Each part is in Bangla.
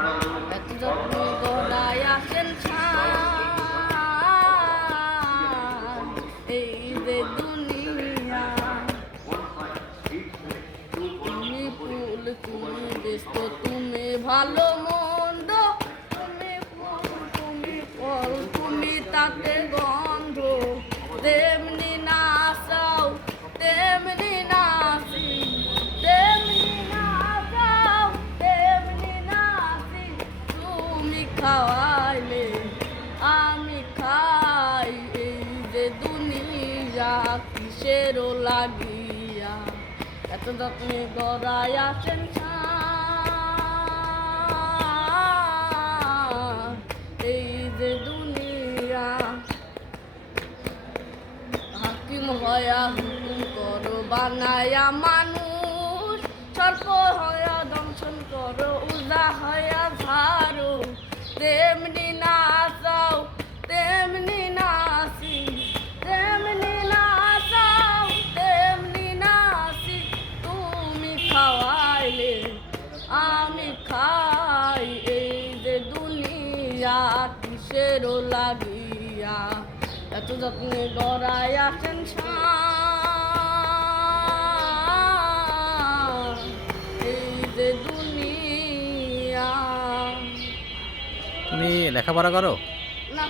এত দুনিয়া কিসেরও লাগিয়া, এত যত্নে গড়াই আসেন। এই যে দুনিয়া, হাকিম হয়া হুকুম করো, বানায়া মানুষ, সর্প খাই এই যে দুনিয়া কিসেরও লাগিয়া এত যত্নে গড়াই আসেন এই যে দুনিয়া। তুমি লেখাপড়া করো? না।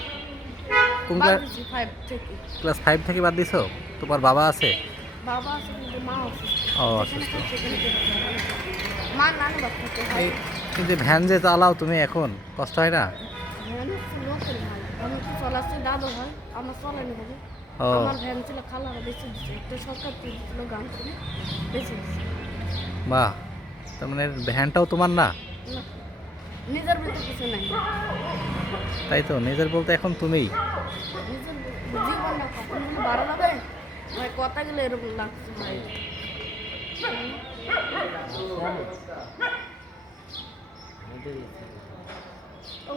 ক্লাস ফাইভ থেকে বাদ দিছো? তোমার বাবা আছে? বাবা আছে মা আছে ও অসুস্থ। মা নানি যে ভ্যান যে চালাও তুমি এখন কষ্ট হয় না? বাহ তার মানে ভ্যানটাও তোমার না? নিজের ভিতরে কিছু নাই। তাই তো নিজের বলতে এখন তুমিই। নিজের জীবনটা কখন হলে ভালো লাগে ভাই কথা এরকম লাগছে ভাই।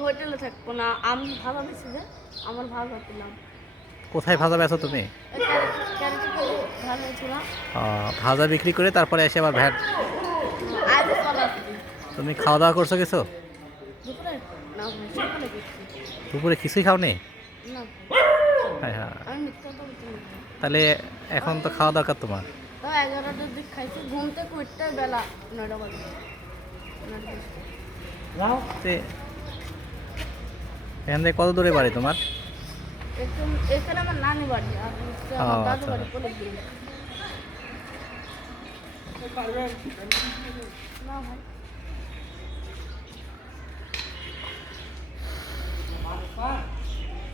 হোটেলে থাকব। না আমি ভালো বেশি যে আমার কোথায় ভাজা বেছো তুমি? ভাজা বিক্রি করে তারপরে এসে আবার চলাচ্ছি তুমি খাওয়া দাওয়া করছ কিছু? দুপুরে? কিছুই খাওনি? না। হ্যাঁ হ্যাঁ। তাহলে এখন তো খাওয়া দরকার তোমার। এগারোটার দিক খাইছি ঘুম থেকে উঠতে বেলা নয়টা বাজে। এখান থেকে কত দূরে বাড়ি তোমার? এখানে আমার নানি বাড়ি আর হচ্ছে আমার ও, দাদু আচ্ছা। বাড়ি না ভাই।